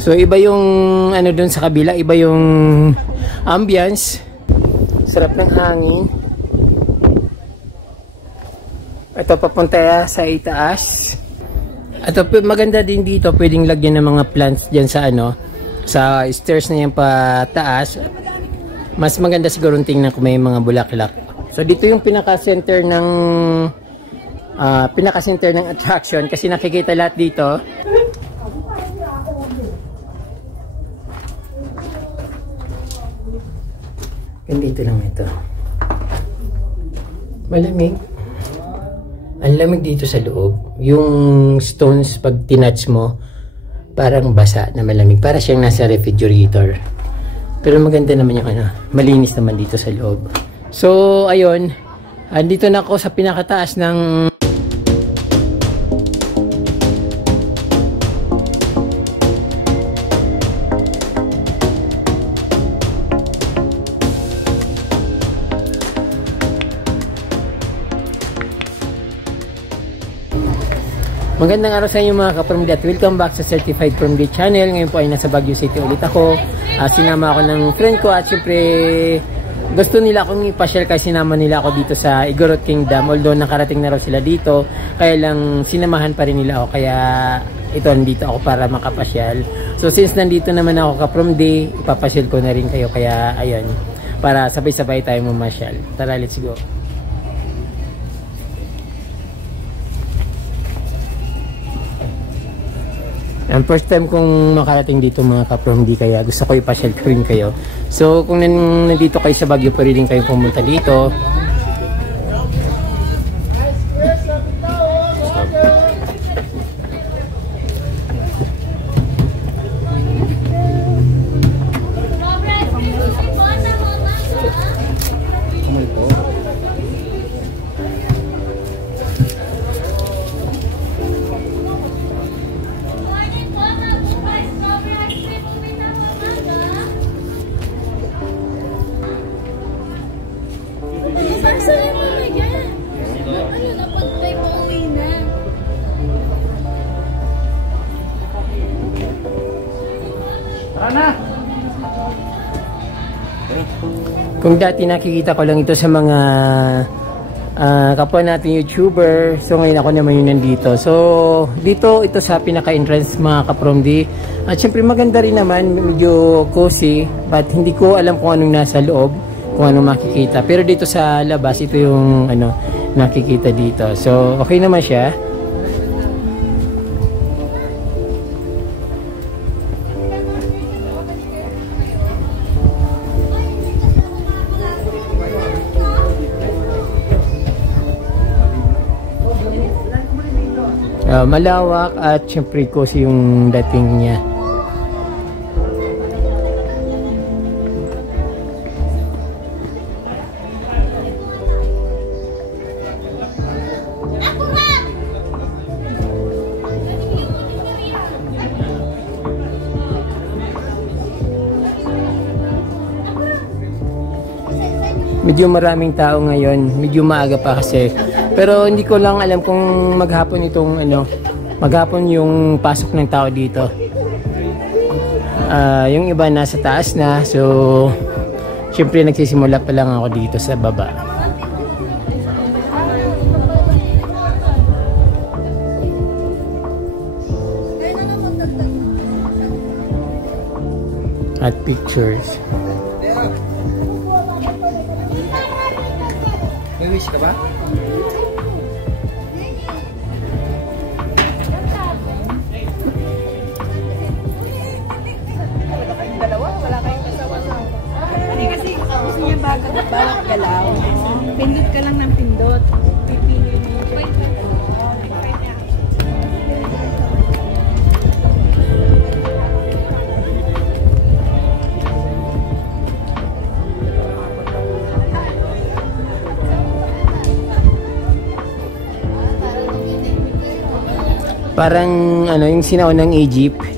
So iba yung ano doon sa kabila, iba yung ambience. Sarap ng hangin. Ito papunta sa itaas. Ito maganda din dito, pwedeng lagyan ng mga plants diyan sa ano, sa stairs na yan pataas. Mas maganda siguro tingnan kung may mga bulaklak. So dito yung pinaka-center ng attraction kasi nakikita lahat dito. Dito lang ito. Malamig. Ang lamig dito sa loob. Yung stones pag tinouch mo, parang basa na malamig. Para siyang nasa refrigerator. Pero maganda naman yung ano, malinis naman dito sa loob. So, ayun. Andito na ako sa pinakataas ng magandang araw sa inyo mga ka-From D at welcome back sa Certified From D channel. Ngayon po ay nasa Baguio City ulit ako. Sinama ako ng friend ko at syempre gusto nila akong ipasyal kaya sinama nila ako dito sa Igorot Kingdom. Although nakarating na raw sila dito, kaya lang sinamahan pa rin nila ako. Kaya ito, nandito ako para makapasyal. So since nandito naman ako ka-From D, ipapasyal ko na rin kayo. Kaya ayun, para sabay-sabay tayo mamasyal. Tara, let's go. Ang first time kong makarating dito mga ka-From D, kaya gusto ko ipasyal ko rin kayo. So kung nandito kayo sa Baguio, pwede rin kayo pumunta dito. Kung dati nakikita ko lang ito sa mga kapwa nating YouTuber, so ngayon ako naman yung nandito. So dito ito sa pinaka-entrance mga ka-From D. At syempre maganda rin naman, medyo cozy, but hindi ko alam kung anong nasa loob, kung anong makikita. Pero dito sa labas, ito yung ano nakikita dito. So okay naman siya. Malawak at syempre cozy yung dating niya. Medyo maraming tao ngayon, medyo maaga pa kasi. Pero hindi ko lang alam kung maghapon itong ano, maghapon yung pasok ng tao dito. Yung iba nasa taas na, so syempre nagsisimula pa lang ako dito sa baba. At pictures. May wish ka ba? Balak galaw. Pindot ka lang ng pindot. Pipili mo. Parang ano yung sinaon ng Egypt.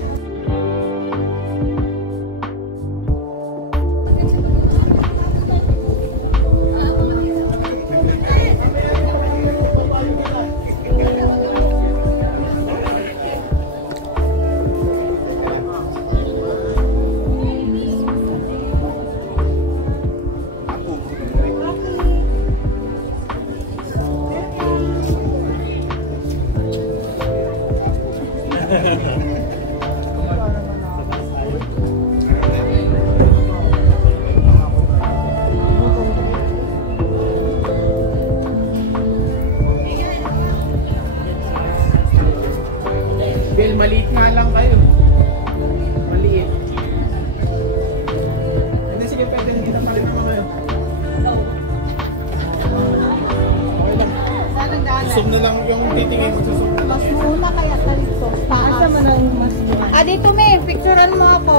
Picturean mo ako.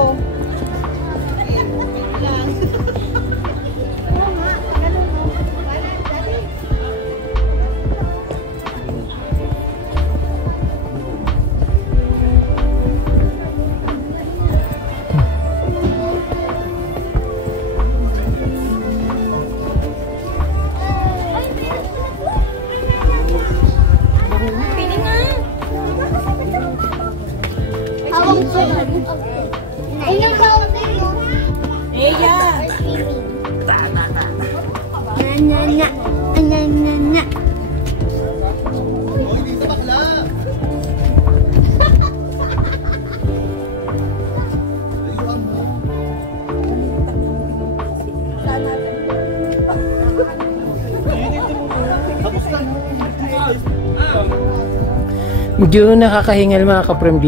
Medyo nakakahingal mga ka-PRMD,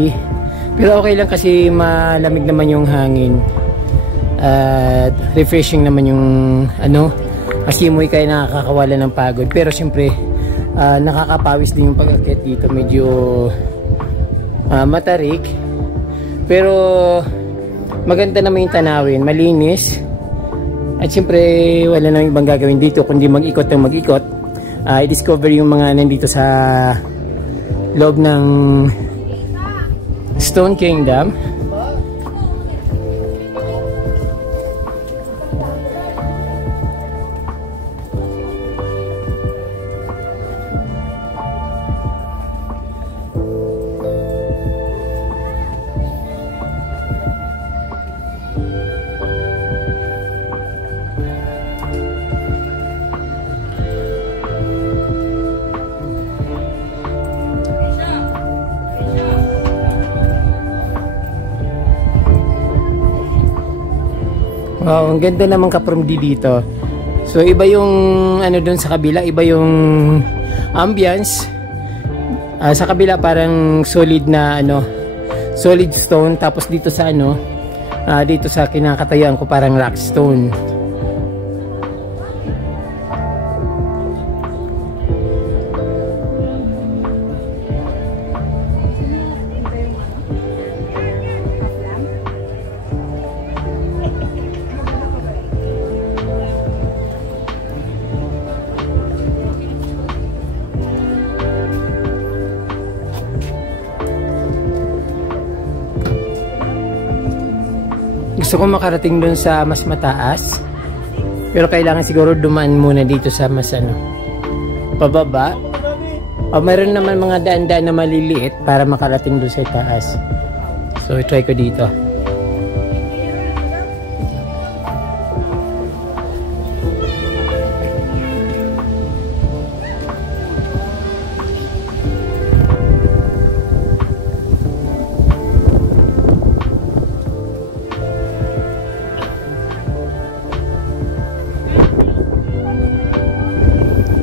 pero okay lang kasi malamig naman yung hangin at refreshing naman yung ano, asimoy kaya nakakawala ng pagod. Pero siyempre nakakapawis din yung pag-akyat dito, medyo matarik, pero maganda naman yung tanawin, malinis, at siyempre wala nang ibang gagawin dito kundi mag-ikot ng mag-ikot, i-discover yung mga nandito sa loob ng Stone Kingdom. Wow, ang ganda naman ka-PRMD dito. So iba yung ano doon sa kabila, iba yung ambience. Sa kabila parang solid na ano, solid stone, tapos dito sa ano, dito sa kinakatayuan ko parang rock stone. Gusto ko makarating dun sa mas mataas, pero kailangan siguro dumaan muna dito sa mas ano, pababa. O mayroon naman mga daan-daan na maliliit para makarating dun sa taas. So i-try ko dito.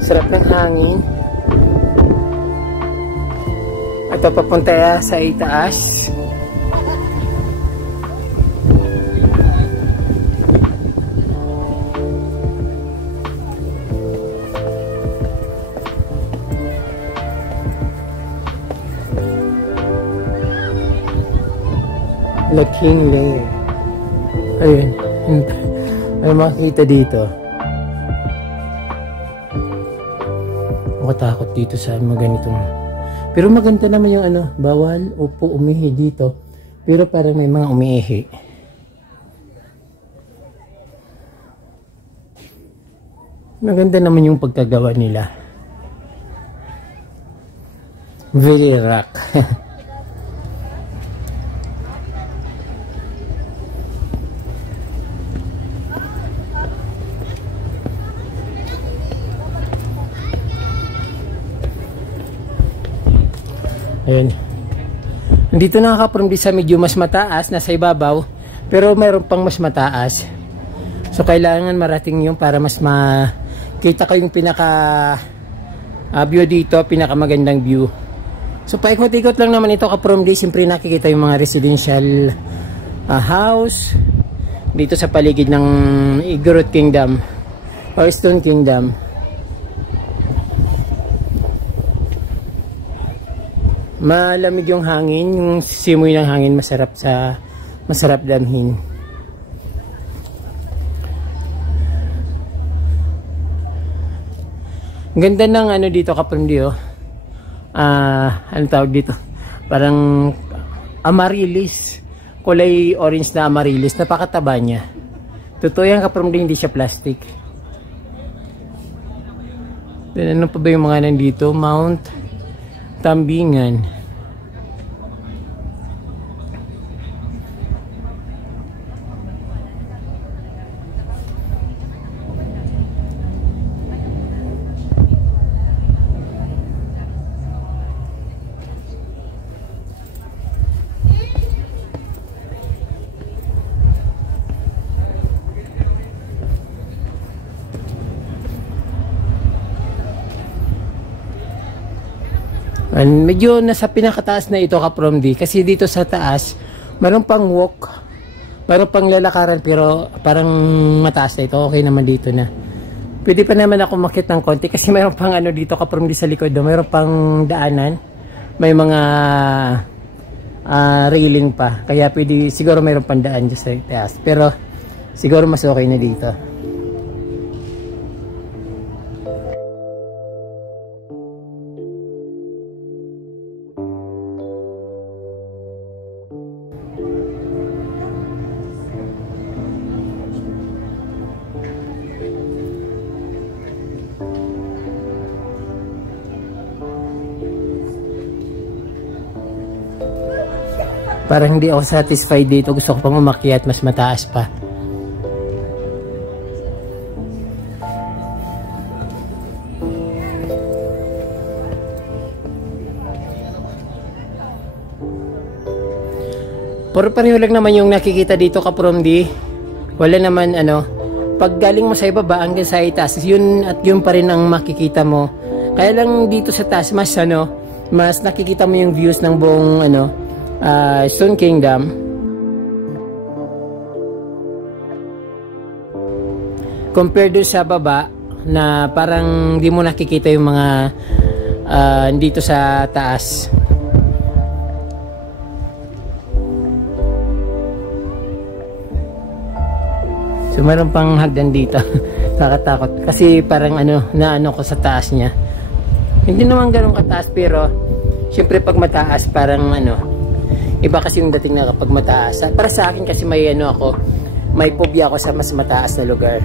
Sarap ng hangin. Ito papunta sa itaas. The King Lair. Ayun. Ano makikita dito? Makatakot dito sa mga ganitong. Pero maganda naman yung ano, bawal upo umihi dito. Pero parang may mga umiihi. Maganda naman yung pagkagawa nila. Very rock. Ayun. Dito nakaka-PRMD sa medyo mas mataas, nasa ibabaw, pero mayroon pang mas mataas. So kailangan marating yung para mas makita ko yung pinaka view dito, pinaka magandang view. So paikot-ikot lang naman ito ka-PRMD, siyempre nakikita yung mga residential house dito sa paligid ng Igorot Kingdom or Stone Kingdom. Malamig yung hangin, yung simoy ng hangin masarap sa masarap damhin. Ganda ng ano dito Kapromdi, oh. Ano tawag dito? Parang amaryllis. Kulay orange na amaryllis. Napakataba niya. Totoo yan Kapromdi, hindi siya plastic. Then, ano pa ba yung mga nandito? Mount Tambingan. And medyo nasa pinakataas na ito Kapromdi, kasi dito sa taas mayroon pang walk, mayroon pang lalakaran, pero parang mataas na ito. Okay naman dito na. Pwede pa naman ako makit ng konti kasi mayroon pang ano dito Kapromdi sa likod, mayroon pang daanan, may mga railing pa, kaya pwede siguro mayroon pang daan dyan sa taas, pero siguro mas okay na dito. Parang hindi ako satisfied dito. Gusto ko pang umakyat mas mataas pa. Pero pareho lang naman yung nakikita dito Kapromdi. Wala naman ano. Pag galing mo sa ibaba hanggang sa itaas, yun at yun pa rin ang makikita mo. Kaya lang dito sa taas mas ano, mas nakikita mo yung views ng buong ano, Stone Kingdom. Compared doon sa baba na parang hindi mo nakikita yung mga dito sa taas. So meron pang hagdan dito. Nakatakot kasi parang ano, naano ko sa taas niya. Hindi naman ganoon kataas, pero syempre pag mataas parang ano, iba kasi yung dating na kapag mataas. Para sa akin kasi may ano ako, may phobia ako sa mas mataas na lugar.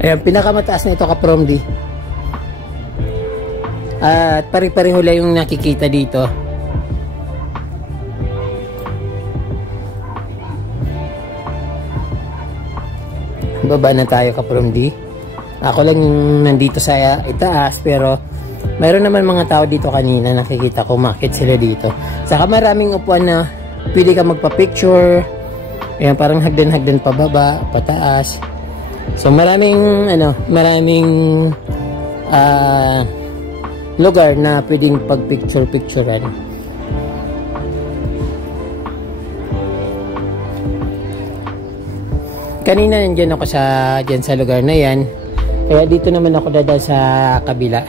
Ayan, pinakamataas na ito Kapromdi. At pare-pareho lang yung nakikita dito. Baba na tayo Kapromdi. Ako lang yung nandito sa itaas, pero mayroon naman mga tao dito kanina, nakikita ko umakyat sila dito. Saka maraming upuan na pwede ka magpa-picture. Ayan, parang hagdan-hagdan pababa, pataas. So maraming ano, maraming lugar na pwedeng pag-picture-picturean. Kanina nandiyan ako diyan sa lugar na yan. Kaya dito naman ako dadaan sa kabila.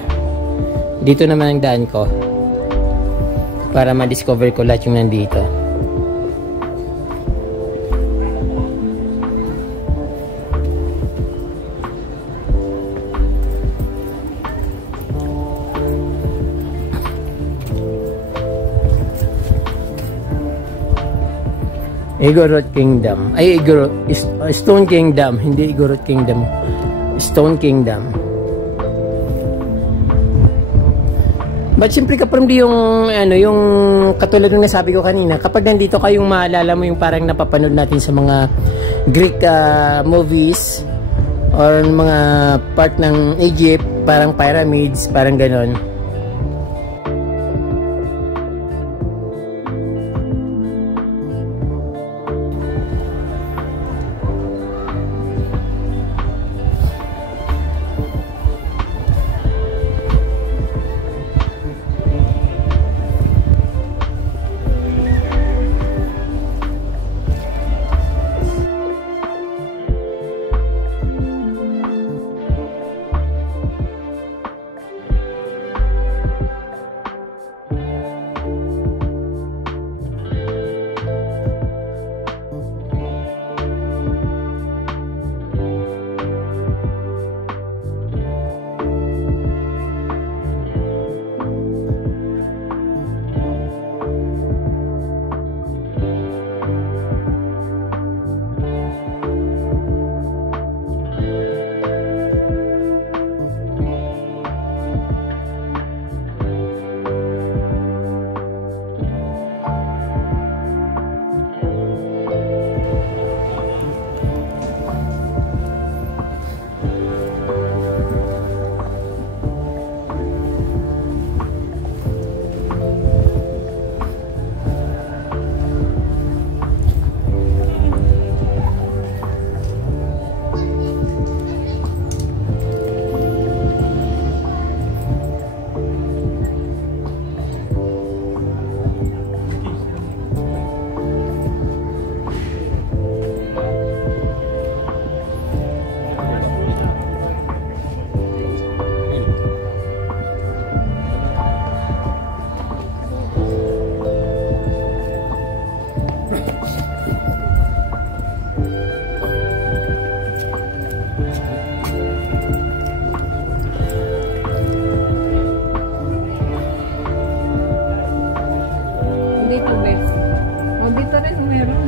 Dito naman ang daan ko para ma-discover ko lahat yung nandito. Igorot Kingdom. Ay, Stone Kingdom. Hindi Igorot Kingdom. Stone Kingdom. But siyempre Kapromdi yung ano, yung katulad ng nasabi ko kanina, kapag nandito kayong maalala mo yung parang napapanood natin sa mga Greek movies or mga part ng Egypt, parang pyramids, parang ganon. dito, best. O, dito rin meron.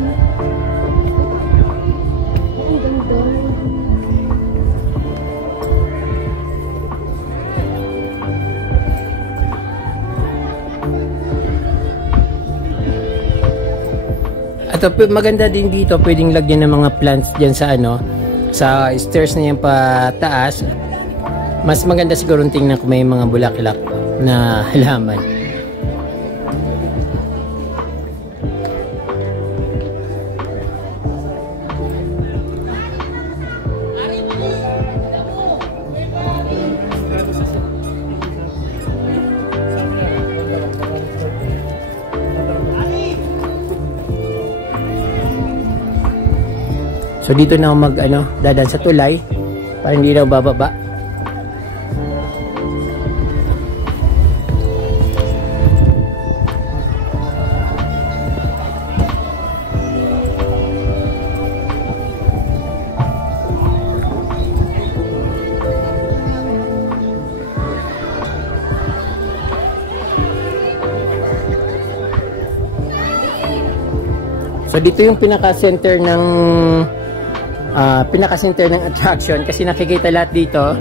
Ang ganda. At maganda din dito, pwedeng lagyan ng mga plants dyan sa sa stairs na yan pataas. Mas maganda siguro tingnan kung may mga bulaklak na halaman. So dito na ako dadan sa tulay para hindi na bababa. So dito yung pinaka-center ng attraction kasi nakikita lahat dito.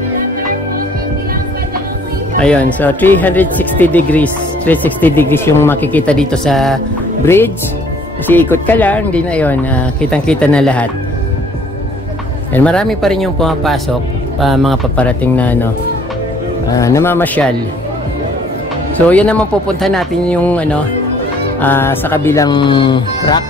Ayun, so 360 degrees yung makikita dito sa bridge. Kasi ikot ka lang, din ayun, kitang-kita na lahat. And marami pa rin yung pumapasok, mga paparating na namamasyal. So yan naman pupunta natin yung sa kabilang rock.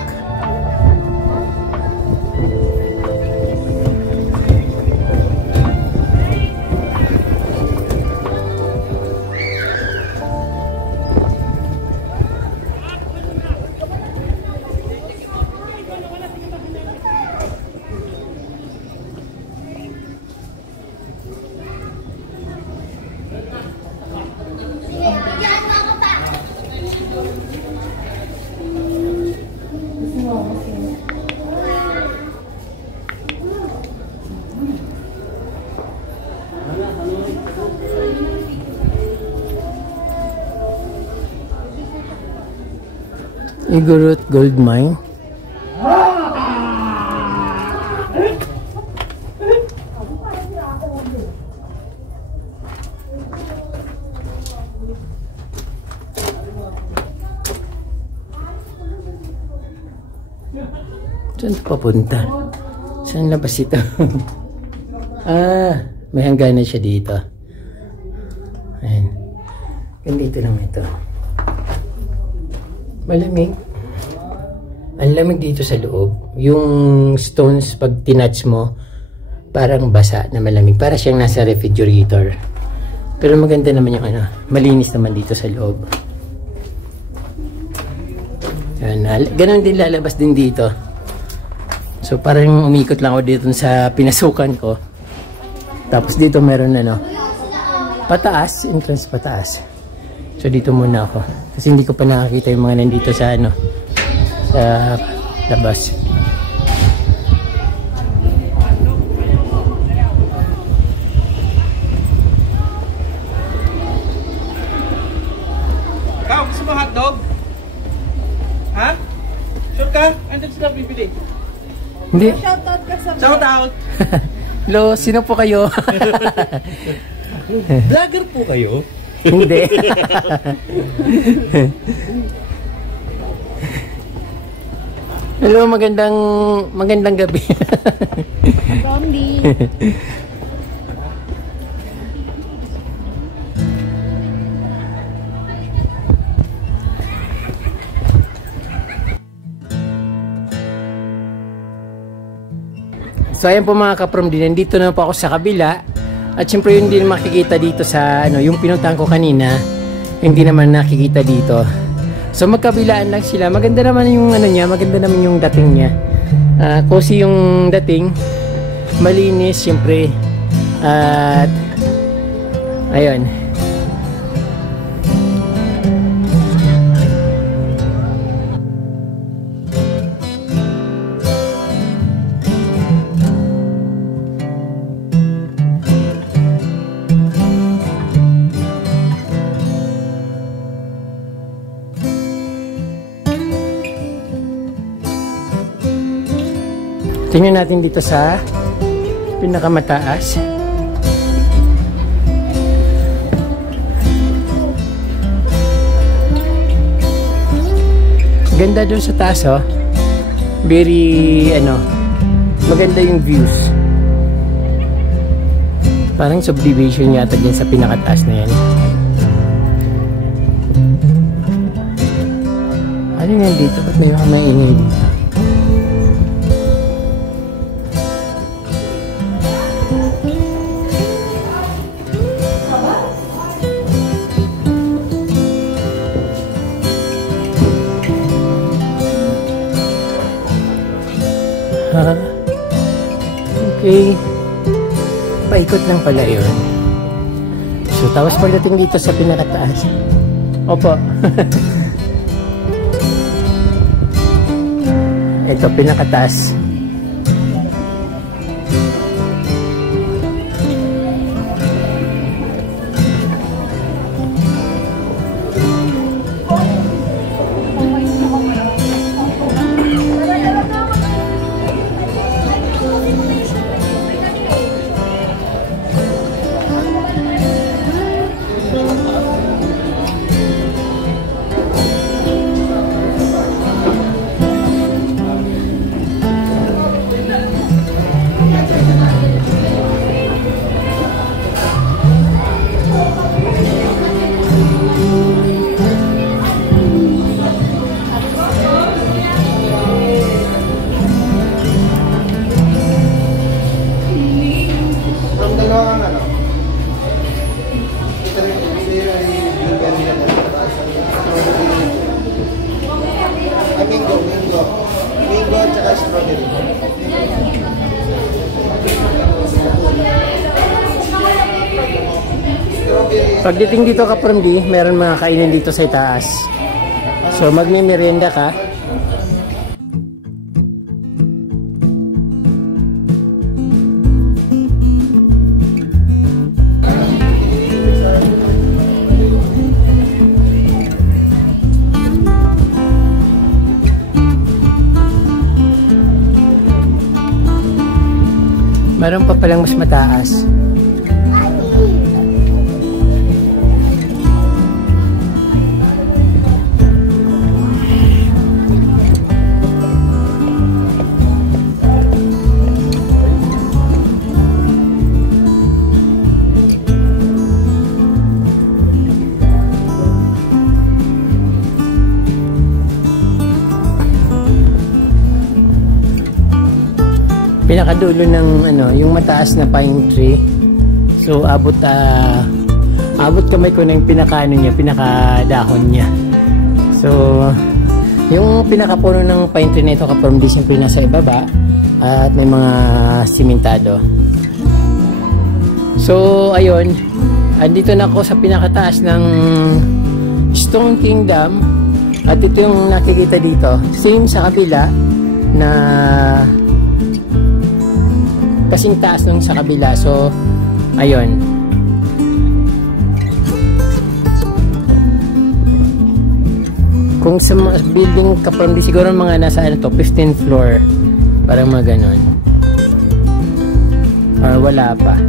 Igorot Gold Mine. Saan ito papunta? Saan labas ito? May hangganan siya dito. Ayan. Ganito naman ito. Malamig. Ang lamig dito sa loob. Yung stones pag tinouch mo parang basa na malamig. Para siyang nasa refrigerator. Pero maganda naman yung malinis naman dito sa loob. Ganon din lalabas din dito. So parang umikot lang ako dito sa pinasukan ko. Tapos dito meron pataas, entrance pataas. So dito muna ako. Kasi hindi ko pa nakakita yung mga nandito sa sa labas. Ikaw, gusto mo hotdog? Ha? Sure ka? Ano sila bibili? Hindi. Shoutout ka sa Shout out! Hello, sino po kayo? Vlogger po kayo? Hindi. Hello, magandang gabi. Zombie. So ayan po mga kaprom din, nandito na po ako sa kabila. At syempre yun din makikita dito sa yung pinuntahan ko kanina, hindi naman nakikita dito. So magkabilaan lang sila. Maganda naman yung niya, maganda naman yung dating niya. Cozy yung dating, malinis syempre. At ayun. Tingnan natin dito sa pinakamataas. Ganda doon sa taas, oh. Very, maganda yung views. Parang subdivision yata din sa pinakataas na yan. Ano yan dito? Ba't may mga maingay dito? Okay. Paikot lang pala yun. So, tapos pagdating dito sa pinakataas. Opo. Ito, pinakataas. Mango at saka strawberry. Pagdating dito ka from D, meron mga kainin dito sa itaas. So magme-merienda ka. Meron pa palang mas mataas. Pinakadulo ng yung mataas na pine tree. So abot kamay ko na yung pinakaano niya, pinakadahon niya. So yung pinakapuno ng pine tree na ito kapag di siyempre nasa ibaba at may mga simentado. So ayun, andito na ako sa pinakataas ng Stone Kingdom at ito yung nakikita dito. Same sa kabila na kasing taas nung sa kabila. So, ayun. Kung sa building kapag siguro mga nasa 15th floor. Parang mga ganon. Or wala pa.